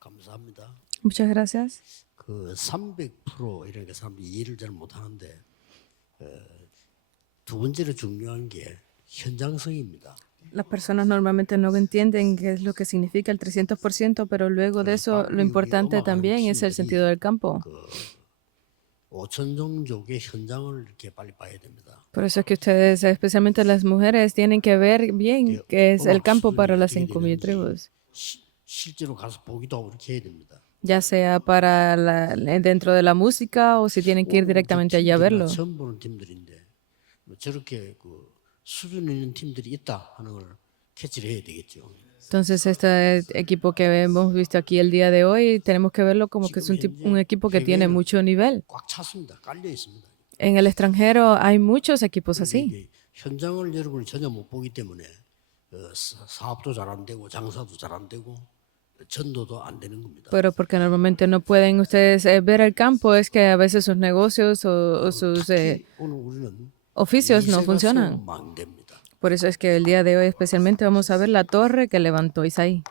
감사합니다. Muchas gracias. 그 300% 이런 게 사람들이 이해를 잘 못하는데 두 번째로 중요한 게 현장성입니다. Las personas normalmente no entienden qué es lo que significa el 300%, pero luego de eso lo importante también es el sentido del campo. 그 5천 종족의 현장을 이렇게 빨리 봐야 됩니다. Por eso es que ustedes, especialmente las mujeres, tienen que ver bien qué es el campo para las 5,000 tribus, 실제로 가서 보기도 하고 이렇게 해야 됩니다. ya sea para dentro de la música o si tienen que ir directamente allá a verlo. 처음 보는 팀들인데 뭐 저렇게 그 수준 있는 팀들이 있다 하는 걸 캐치를 해야 되겠죠. Entonces, este equipo que hemos visto aquí el día de hoy, tenemos que verlo como que es un equipo que tiene mucho nivel. 꽉 찼습니다. 깔려 있습니다. En el extranjero hay muchos equipos así. 이게 현장을 여러분이 전혀 못 보기 때문에 사업도 잘 안 되고 장사도 잘 안 되고 전도도 안 되는 겁니다. Pero porque normalmente no pueden ustedes ver el campo, es que a veces sus negocios o sus 특히 오늘 우리는 oficios no 이세가 funcionan. 세운 망대입니다. Por eso es que el día de hoy especialmente vamos a ver la torre que levantó Isaí.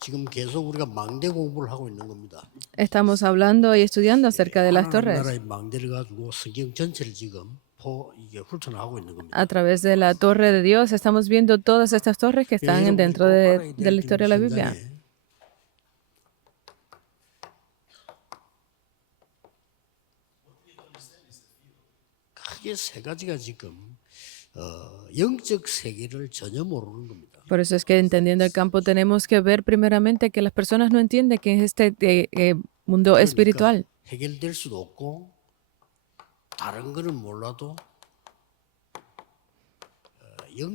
지금 계속 우리가 망대 공부를 하고 있는 겁니다. Estamos hablando y estudiando acerca de las 하나님 torres. 나라의 망대를 가지고 성경 전체를 지금 이게 훑어나가고 있는 겁니다. A través de la torre de Dios estamos viendo todas estas torres que están dentro de la historia de la Biblia. 크게 세 가지가 지금 영적 세계를 전혀 모르는 겁니다. Por eso es que entendiendo el campo tenemos que ver primeramente que las personas no entienden que es este mundo espiritual. 해결될 수도 없고 다른 거는 몰라도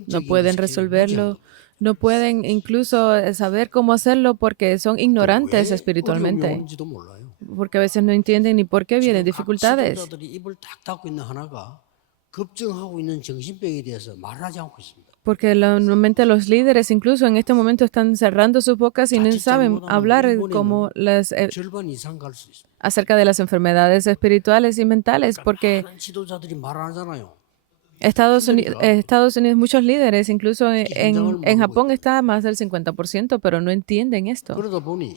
No pueden resolverlo, no pueden incluso saber cómo hacerlo porque son ignorantes espiritualmente. 어려운지도 몰라요. Porque a veces no entienden ni por qué vienen 각 dificultades. 지도자들이 입을 딱 닫고 있는 하나가 급증하고 있는 정신병에 대해서 말하지 않고 있습니다. Porque normalmente los líderes incluso en este momento están cerrando sus bocas y no saben hablar como 절반 이상 갈 수 있습니다. acerca de las enfermedades espirituales y mentales, porque 많은 지도자들이 말 안 하잖아요. Estados Unidos, muchos líderes, incluso en Japón está más del 50%, pero no entienden esto. 그러다 보니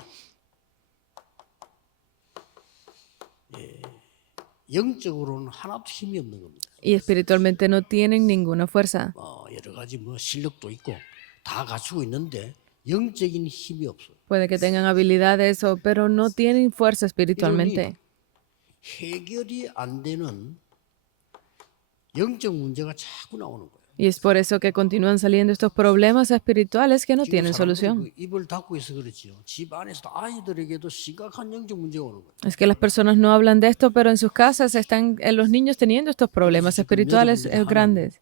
영적으로는 하나도 힘이 없는 겁니다. Y espiritualmente no tienen ninguna fuerza. 여러 가지 뭐 실력도 있고 다 갖추고 있는데 영적인 힘이 없어요. Puede que tengan habilidades, pero no tienen fuerza espiritualmente. 해결이 안 되는 영적 문제가 자꾸 나오는 거예요. Y es por eso que continúan saliendo estos problemas espirituales que no 지금 tienen 사람들이 solución. 그 입을 닫고 있어 그렇지요. 집 안에서도 아이들에게도 심각한 영적 문제가 오는 거예요. Es que las personas no hablan de esto, pero en sus casas están los niños teniendo estos problemas espirituales grandes.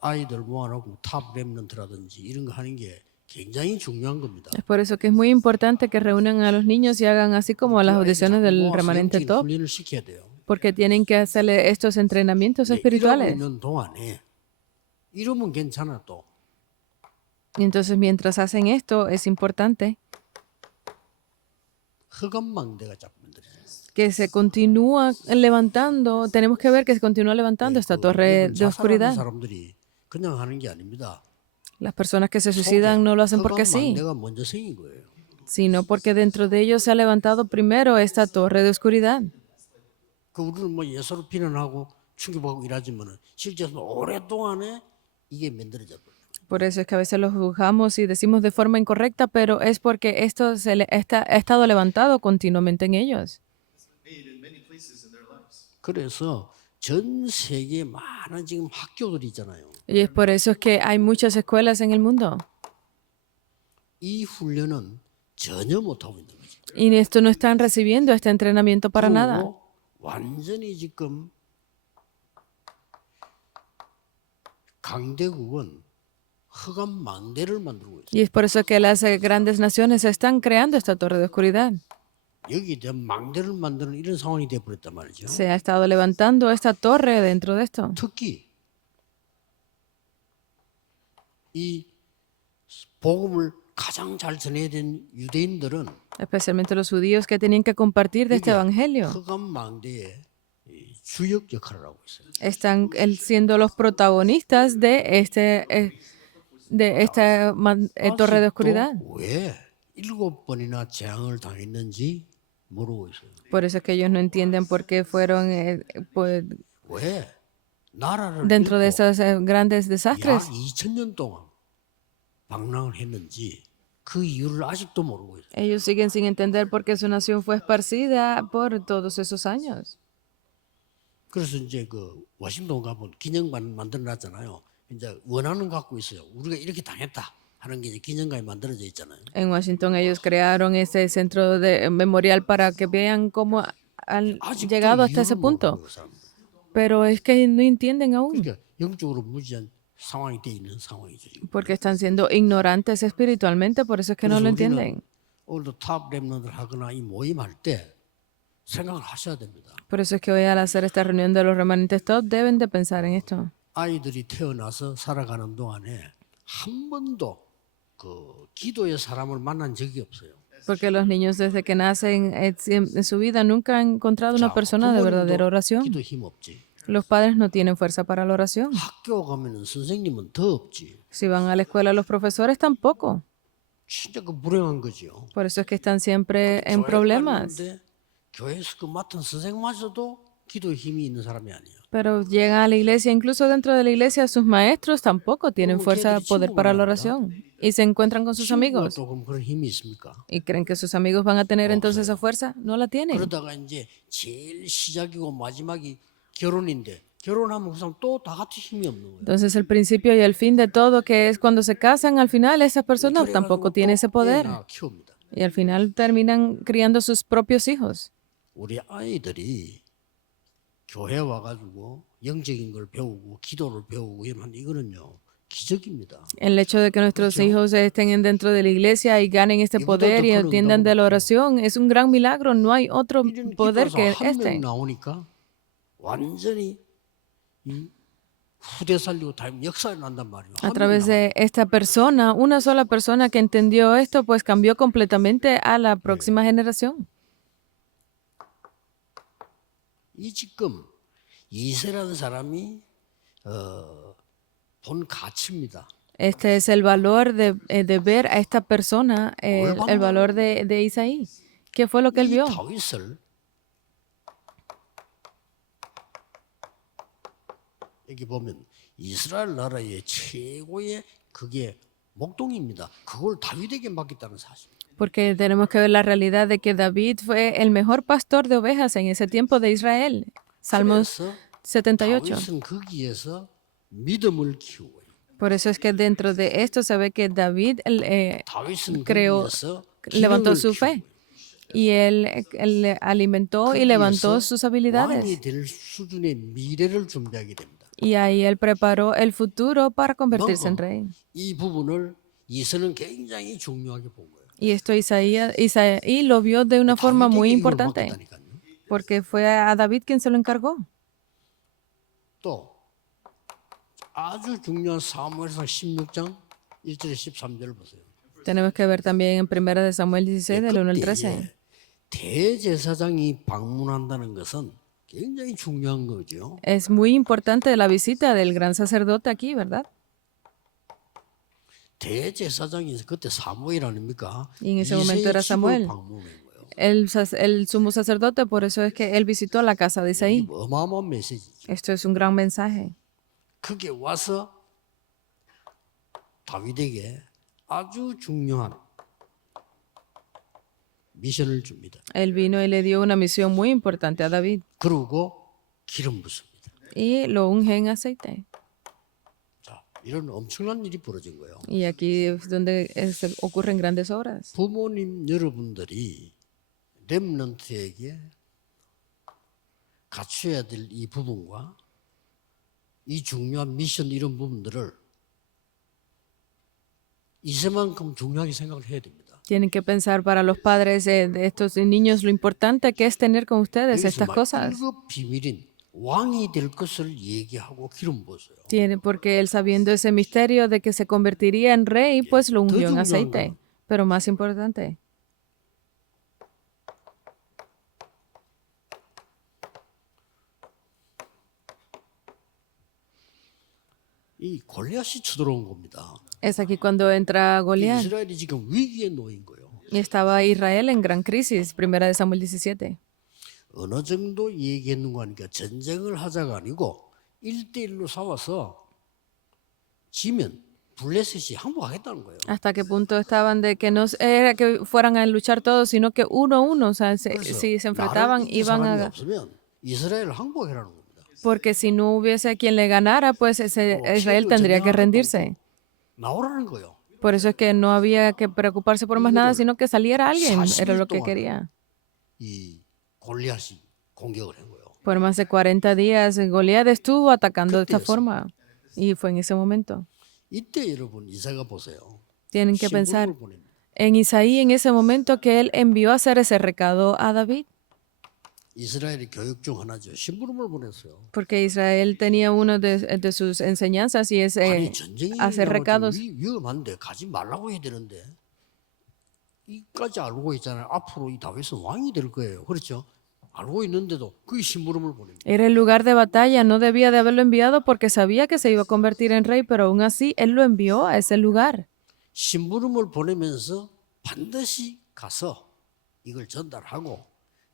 아이들 모아놓고 탑 랩런트라든지 이런 거 하는 게 굉장히 중요한 겁니다. Es por eso que es muy importante que reúnan a los niños y hagan así como las audiciones del remanente top, 훈련을 시켜야 돼요. porque tienen que hacerle estos entrenamientos 이러고 espirituales. 있는 동안에 이러면 괜찮아 또. Y entonces mientras hacen esto, es importante 흑암망대가 자꾸 만들어져요. que se continúa levantando, tenemos que ver que se continúa levantando esta torre de 자살하는 oscuridad. 사람들이 그냥 하는 게 아닙니다. Las personas que se suicidan no lo hacen porque sí, 흑암망대가 먼저 생긴 거예요. sino porque dentro de ellos se ha levantado primero esta torre de oscuridad. 그 우리는 뭐 예서로 비난하고 충격받고 일하지만은 실제로 오랫동안에 이게 만들어져 버려요. Por eso es que a veces los juzgamos y decimos de forma incorrecta, pero es porque esto ha estado levantado continuamente en ellos. 그래서 전 세계에 많은 지금 학교들이 있잖아요. Y es por eso es que hay muchas escuelas en el mundo. 이 훈련은 전혀 못 하고 있는 거죠. Y esto no están recibiendo este entrenamiento para nada. 그리고 완전히 지금 강대국은 흑암망대를 만들고 있어요. Y es por eso que las grandes naciones están creando esta torre de oscuridad. 여기에 대한 망대를 만드는 이런 상황이 돼 버렸단 말이죠. Se ha estado levantando esta torre dentro de esto. 특히 이 복음을 가장 잘 전해야 된 유대인들은 Especialmente los judíos que tenían que compartir de este evangelio. 흑암망대의 주역 역할을 하고 있어요. Están siendo los protagonistas de esta torre de oscuridad. 왜 7번이나 재앙을 당했는지 모르고 있어요. Por eso es que ellos no entienden por qué fueron pues, 왜? 나라를 dentro de 잃고 esos grandes 약 desastres. 2000년 동안 방랑을 했는지 그 이유를 아직도 모르고 있어요. Ellos siguen sin entender por qué su nación fue esparcida por todos esos años. 그래서 이제 그 워싱턴 가면 기념관 만들어 놨잖아요. 이제 원하는 거 갖고 있어요. 우리가 이렇게 당했다 하는 게 이제 기념관이 만들어져 있잖아요. En Washington ellos crearon ese centro de memorial para que vean cómo han 아직도 llegado hasta ese 이유를 punto. 모르는 사람. Pero es que no entienden aún, 그러니까 영적으로 무지한 상황이 돼 있는 상황이죠. 지금. porque están siendo ignorantes espiritualmente, por eso es que no 그래서 lo 우리는 entienden. 오늘도 탑 랩런들 하거나 이 모임할 때 생각을 하셔야 됩니다. Por eso es que hoy al hacer esta reunión de los remanentes top deben de pensar en esto. 아이들이 태어나서 살아가는 동안에 한 번도 그 기도의 사람을 만난 적이 없어요. Porque los niños desde que nacen en su vida nunca han encontrado una 자, persona de verdadera 부모님도 oración. 기도 힘 없지. Los padres no tienen fuerza para la oración. 학교 가면은 선생님은 더 없지. Si van a la escuela los profesores tampoco. 진짜 그 불행한 거죠. Por eso es que están siempre en 교회 problemas. 갔는데 교회에서 그 맡은 선생마저도 기도에 힘이 있는 사람이 아니에요. Pero llegan a la iglesia, incluso dentro de la iglesia, sus maestros tampoco tienen fuerza, poder para la oración. Y se encuentran con sus 친구가 amigos 또 그럼 그런 힘이 있습니까? y creen que sus amigos van a tener entonces esa fuerza. No la tienen. 그러다가 이제 제일 시작이고 마지막이 결혼인데 결혼하면 그 사람 또 다 같이 힘이 없는 거예요. Entonces el principio y el fin de todo, que es cuando se casan, al final esas personas tampoco tienen ese poder. 애 키웁니다. Y al final terminan criando sus propios hijos. 우리 아이들이 교회 와가지고 영적인 걸 배우고 기도를 배우고 이런 이거는요 기적입니다. El hecho de que nuestros hijos estén dentro de la iglesia y ganen este poder y entiendan de la oración es un gran milagro. No hay otro 이런 poder 기도에서 que 한 명 este. 나오니까 완전히 이 후대 살리고 다 역사에 난단 말이에요. A 한 명 través de esta persona, una sola persona que entendió esto, pues cambió completamente a la próxima generación. 이 지금 이세라는 사람이 본 가치입니다. Este es el valor de ver a esta persona, el valor de Isaí. ¿Qué fue lo que él 이 vio? 다윗을 여기 보면 이스라엘 나라의 최고의 그게 목동입니다. 그걸 다윗에게 맡겼다는 사실. Porque tenemos que ver la realidad de que David fue el mejor pastor de ovejas en ese tiempo de Israel. Salmos 그래서 78. 다윗은 거기에서 믿음을 키우고요. Por eso es que dentro de esto se ve que David 다윗은 creó, 거기에서 levantó 기능을 su fe. 키우고요. Y él alimentó y levantó sus habilidades. 왕이 될 수준의 미래를 준비하게 됩니다. Y ahí él preparó el futuro para convertirse en rey. 이 부분을 이서는 굉장히 중요하게 본 거예요. Y esto Isaí lo vio de una forma muy 다윗에게 이걸 importante, 맡겼다니까요. porque fue a David quien se lo encargó. 또 아주 중요한 사무엘상 16장 1절에 13절을 보세요. Tenemos que ver también en 1 de Samuel 16, del 1 al 13. 대제사장이 방문한다는 것은 굉장히 중요한 거죠. Es muy importante la visita del gran sacerdote aquí, ¿verdad? 대제사장이 그때 사무엘 아닙니까? Y en ese momento 이새의 era 집을 Samuel. 방문한 거예요. El sumo sacerdote, por eso es que él visitó la casa de Isaí. 어마어마한 메시지죠. Esto es un gran mensaje. 그게 와서 다윗에게 아주 중요한 미션을 줍니다. Él vino y le dio una misión muy importante a David 그리고 기름 붓습니다. y lo unge en aceite. 자, 이런 엄청난 일이 벌어진 거예요. Y aquí es donde ocurren grandes obras. 부모님 여러분들이 렘넌트에게 갖춰야 될 이 부분과 이 중요한 미션 이런 부분들을 이제만큼 중요하게 생각을 해야 됩니다. Tienen que pensar para los padres de estos niños lo importante que es tener con ustedes 여기서 estas 막 cosas. 1급 비밀인 왕이 될 것을 얘기하고 기름 부었어요. Porque él sabiendo ese misterio de que se convertiría en rey, pues lo ungió en aceite. Pero más importante, 이 골리앗이 쳐들어온 겁니다. es aquí cuando entra Goliat. 이스라엘이 지금 위기에 놓인 거예요. Y estaba Israel en gran crisis, primera de Samuel 17. 어느 정도 얘기했는가 하니까 전쟁을 하자가 아니고 1대1로 싸워서 지면 블레셋이 항복하겠다는 거예요. ¿Hasta qué punto estaban de que no era que fueran a luchar todos, sino que uno a uno, o sea, 그래서 si se 나를 enfrentaban, 이길 iban 사람이 a... 없으면 이스라엘을 항복해라는 겁니다. Porque si no hubiese quien le ganara, pues Israel 피해도 tendría que 전쟁할 것도 rendirse. 없고 나오라는 거예요. Por eso es que no había que preocuparse por más nada, sino que saliera alguien, era 40일 lo que 동안 quería. 이 골리앗이 공격을 한 거예요. Por más de 40 días, Goliat estuvo atacando de esta 그때였어요. forma. Y fue en ese momento. 이때 여러분 이사가 보세요. Tienen que pensar 심부름을 보냅니다. en Isaí en ese momento que él envió a hacer ese recado a David. 이스라엘의 교육 중 하나죠. 심부름을 보냈어요. Porque Israel tenía uno de sus enseñanzas y es 아니 전쟁이 hacer recados. 위험한데 가지 말라고 해야 되는데 이까지 알고 있잖아요. 앞으로 이 다윗은 왕이 될 거예요. 그렇죠? 알고 있는데도 그 심부름을 보냅니다. Era el lugar de batalla, no debía de haberlo enviado porque sabía que se iba a convertir en rey, pero aún así él lo envió a ese lugar. 심부름을 보내면서 반드시 가서 이걸 전달하고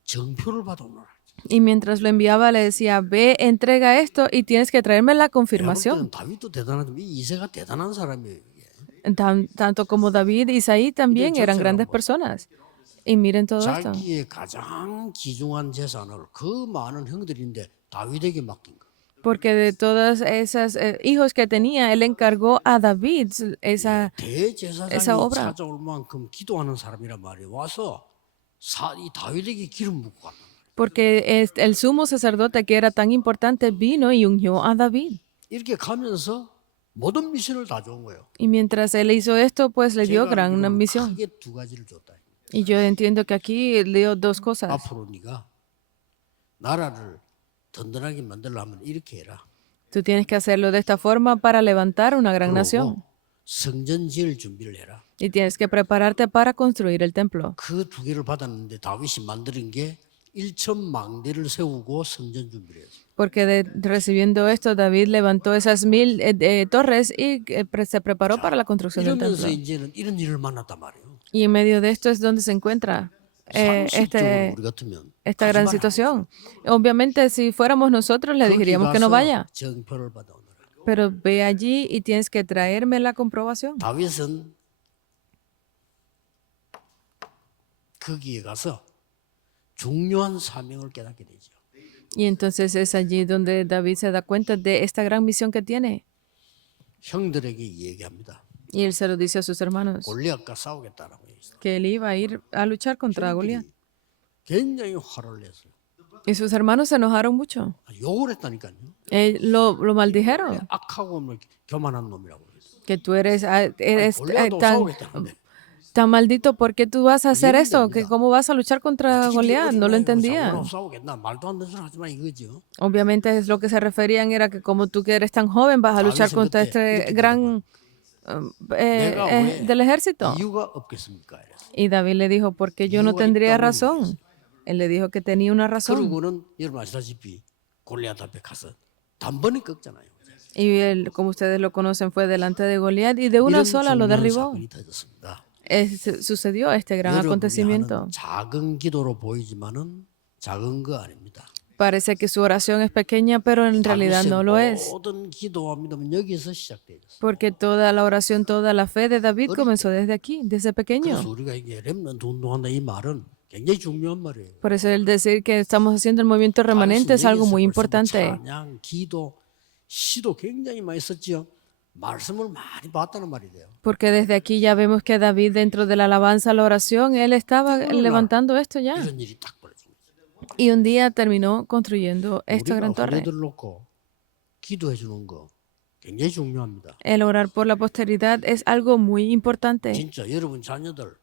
정표를 받아오너라. Y mientras lo enviaba le decía, ve, entrega esto y tienes que traerme la confirmación. 다윗도 대단하지만 이 이새가 대단한 사람이에요. 이게. Tanto como David y Isaí también eran grandes personas. Y miren todo esto. 자기의 가장 귀중한 재산을 그 많은 형들인데 다윗에게 맡긴 거. Porque de todas esas hijos que tenía, él encargó a David esa 대제사장이 obra. 찾아올 만큼 기도하는 사람이란 말이에요. 와서 이 다윗에게 기름 붓고 갔단 말이에요. Porque el sumo sacerdote que era tan importante vino y ungió a David. 이렇게 가면서 모든 미션을 다 준 거예요. Y mientras él hizo esto, pues le dio 제가 gran 알기로는 misión. 크게 두 가지를 줬다. Y yo entiendo que aquí le dio dos cosas. 앞으로 네가 나라를 든든하게 만들려면 이렇게 해라. Tú tienes que hacerlo de esta forma para levantar una gran nación. 그리고 성전 지을 준비를 해라. Y tienes que prepararte para construir el templo. 그 두 개를 받았는데 다윗이 만드는 게 1,000망대를 세우고 성전 준비를 했어요. Porque recibiendo esto, David levantó esas 1000 torres y se preparó para la construcción del 이러면서 templo. 이제는 이런 일을 만났단 말이에요. Y en medio de esto es donde se encuentra 상식적으로 우리 같으면 esta gran situación. Obviamente, si fuéramos nosotros, le 거기 diríamos que no 가서 vaya. 정표를 받아오너라. Pero ve allí y tienes que traerme la comprobación. 다윗은 거기에 가서 중요한 사명을 깨닫게 되죠. Y entonces es allí donde David se da cuenta de esta gran misión que tiene. 형들에게 얘기합니다. Y él se lo dice a sus hermanos, 골리앗과 싸우겠다라고 했어요. que él iba a ir a luchar contra Goliat. 굉장히 화를 냈어요. Y sus hermanos se enojaron mucho. 욕을 했다니까요. Lo maldijeron. 악하고 뭐 교만한 놈이라고 그랬어요. Que tú eres 골리앗도 tan, 싸우겠다는데 tan maldito, ¿por qué tú vas a hacer Bien esto? ¿Que entendida. ¿Cómo vas a luchar contra Goliat? No lo entendían. 싸우겠나 말도 안 되는 소리 하지 마 이거죠. Obviamente es lo que se referían era que como tú que eres tan joven vas a luchar David은 contra 그때 este 이렇게 gran 내가 왜 del ejército. 이유가 없겠습니까? 이랬어요. Y David le dijo, porque yo no 이유가 tendría 있다고 razón. Él le dijo que tenía una razón. 그러고는 여러분 아시다시피 골리앗 앞에 가서 단번에 꺾잖아요. Y él, como ustedes lo conocen, fue delante de Goliat y de una 이런 sola lo 중요한 derribó. 사건이 터졌습니다. Sucedió este gran 여러분이 acontecimiento. 하는 작은 기도로 보이지만은 작은 거 아닙니다. Parece que su oración es pequeña, pero en realidad no lo es. 모든 기도와 믿음은 여기서 시작돼요. Porque toda la oración, toda la fe de David comenzó desde aquí, desde 그래서 pequeño. 우리가 이게 렘넌트 운동한다 이 말은 굉장히 중요한 말이에요. Por eso el decir que estamos haciendo el movimiento remanente es algo muy importante. 찬양, 기도, 시도 굉장히 많이 썼지요. 말씀을 많이 봤다는 말이에요. Porque desde aquí ya vemos que David dentro de la alabanza, la oración, él estaba levantando esto ya. 이런 일이 딱 벌어진 거죠. Y un día terminó construyendo esta gran 우리가 torre. 후대들 놓고 기도해 주는 거 굉장히 중요합니다. El orar por la posteridad es algo muy importante. 진짜 여러분 자녀들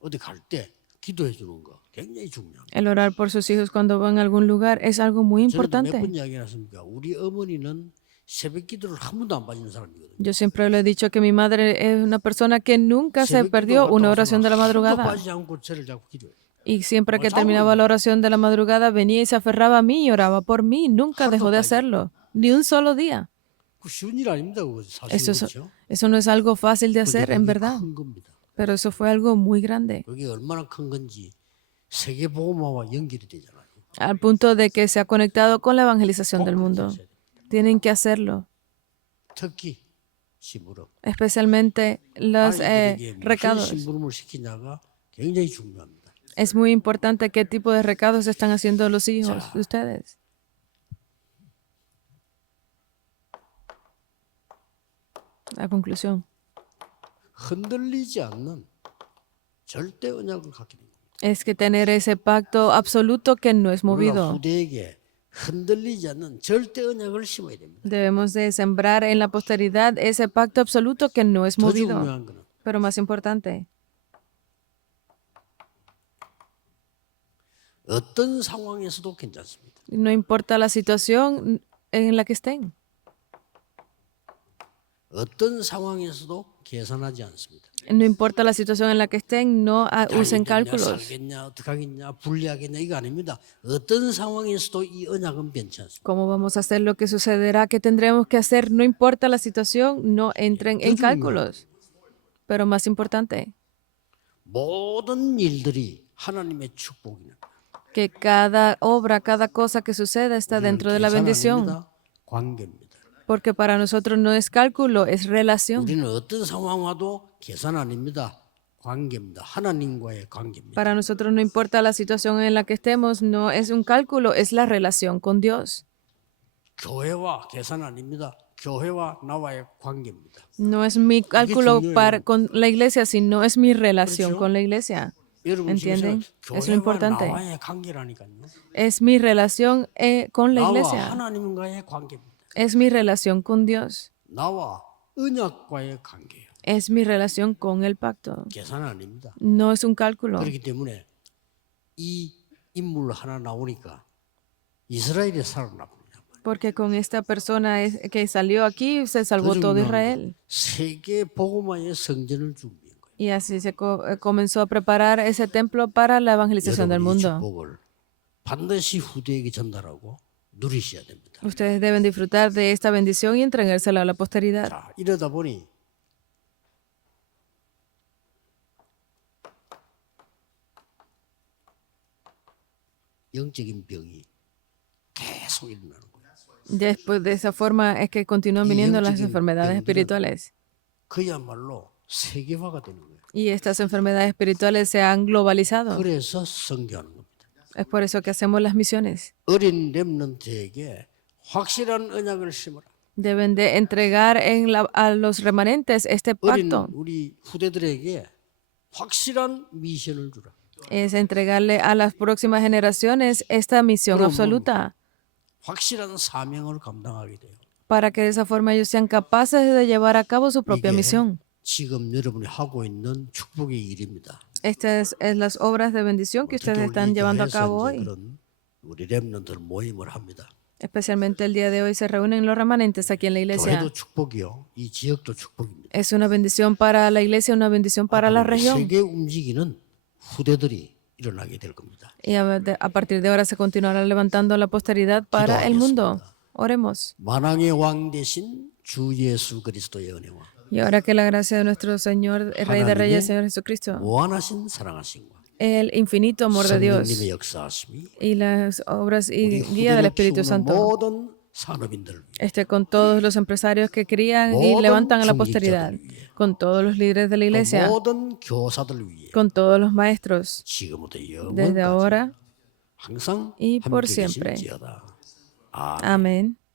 어디 갈 때 기도해 주는 거 굉장히 중요합니다. El orar por sus hijos cuando van a algún lugar es algo muy 저는 importante. 몇번 이야기했습니까? 우리 어머니는 새벽 기도를 한 번도 안 빠지는 사람이거든요. Yo siempre le he dicho que mi madre es una persona que nunca se 새벽 perdió 기도 una 갔다 oración de la 와서는 한 번도 madrugada. 빠지지 않고 저를 자꾸 기도해요. Y siempre que Pues, terminaba la oración de la madrugada, venía y se aferraba a mí y oraba por mí. Nunca dejó de hacerlo, ni un solo día. 그 쉬운 일 아닙니다. 그거 사실 Eso, 그렇죠. eso no es algo fácil de hacer, en 그게 verdad. 큰 겁니다. Pero eso fue algo muy grande, 그게 얼마나 큰 건지 세계 복음화와 연결이 되잖아요. al punto de que se ha conectado con la evangelización del 꼭 그렇게 mundo. 하셔야 돼요. Tienen que hacerlo, 특히 심부름. especialmente los 아이들에게 무슨 recados. 심부름을 시키냐가 굉장히 중요합니다. Es muy importante qué tipo de recados están haciendo los hijos de ustedes. La conclusión 흔들리지 않는 절대 언약을 갖게 됩니다. es que tener ese pacto absoluto que no es 우리가 movido. 후대에게 흔들리지 않는 절대 언약을 심어야 됩니다. Debemos de sembrar en la posteridad ese pacto absoluto que no es 더 movido. 중요한 거는 Pero más importante, 어떤 상황에서도 괜찮습니다. no importa la situación en la que estén. 어떤 상황에서도 계산하지 않습니다. No importa la situación en la que estén, no usen 다니겠냐, cálculos. 살겠냐, 어떻게 하겠냐, 불리하겠냐 이거 아닙니다. 어떤 상황에서도 이 언약은 변치 않습니다. ¿Cómo vamos a hacer lo que sucederá? ¿Qué tendremos que hacer? No importa la situación, no entren en cálculos. Pero más importante, 모든 일들이 하나님의 축복입니다. que cada obra, cada cosa que suceda está dentro de la bendición. 계산 아닙니다. 관계입니다. Porque para nosotros no es cálculo, es relación. 우리는 어떤 상황 와도 계산 아닙니다. 관계입니다. 하나님과의 관계입니다. Para nosotros no importa la situación en la que estemos, no es un cálculo, es la relación con Dios. 교회와 계산 아닙니다. 교회와 나와의 관계입니다. No es mi cálculo 중요해요. con la iglesia, sino es mi relación 그렇죠? con la iglesia. 여러분 ¿Entienden? 지금 Es lo 교회와 importante. 나와의 관계라니까요. Es mi relación con la 나와 iglesia. 하나님과의 관계입니다. Es mi relación con Dios. 나와 언약과의 관계예요. Es mi relación con el pacto. 계산 아닙니다. No es un cálculo. 그렇기 때문에 이 인물 하나 나오니까 이스라엘이 살아납니다. Porque con esta persona que salió aquí se salvó 더 todo 중요한 Israel. 건 세계 복음화의 성전을 준비한 거예요. Y así se comenzó a preparar ese templo para la evangelización del 여러분이 이 mundo. 축복을 반드시 후대에게 전달하고 누리셔야 됩니다. Ustedes deben disfrutar de esta bendición y entregársela a la posteridad. 자, 이러다 보니 영적인 병이 계속 일어나는 거예요. Después de esa forma es que continúan viniendo las enfermedades espirituales. 그야말로 세계화가 되는 거예요. Y estas enfermedades espirituales se han globalizado. 그래서 선교하는 겁니다. Es por eso que hacemos las misiones. 어린 렘넌트에게 확실한 언약을 심어라. Deben de entregar a los remanentes este 어린 pacto. 우리 후대들에게 확실한 미션을 주라. Es entregarle a las próximas generaciones esta misión 그러면 absoluta 확실한 사명을 감당하게 돼요. para que de esa forma ellos sean capaces de llevar a cabo su propia 이게 misión. 지금 여러분이 하고 있는 축복의 일입니다. Estas es las obras de bendición que ustedes 특히 están 우리 llevando a 교회에서 cabo 이제 hoy. 그런 우리 렘넌트들 모임을 합니다. Especialmente el día de hoy se reúnen los remanentes aquí en la iglesia. 교회도 축복이요. 이 지역도 축복입니다. Es una bendición para la iglesia, una bendición para la 앞으로 región. 세계 움직이는 후대들이 일어나게 될 겁니다. Y a partir de ahora se continuará levantando la posteridad para el mundo. Oremos. 만왕의 왕 대신 주 예수 그리스도의 은혜와 Y ahora que la gracia de nuestro Señor, el Rey de Reyes, Señor Jesucristo, 무한하신 사랑하심과 el infinito amor de Dios 성령님의 역사하심이 y las obras y 우리 guía del 후대를 Espíritu 키우는 Santo 모든 산업인들을 위해 esté con todos los empresarios que crían y 모든 levantan a la 중직자들을 posteridad, 위해 con todos los líderes de la iglesia, 모든 교사들을 위해 con todos los maestros, 지금부터 desde 영원까지 ahora 항상 y por 함께 siempre. 계실지어다. 아멘. Amén.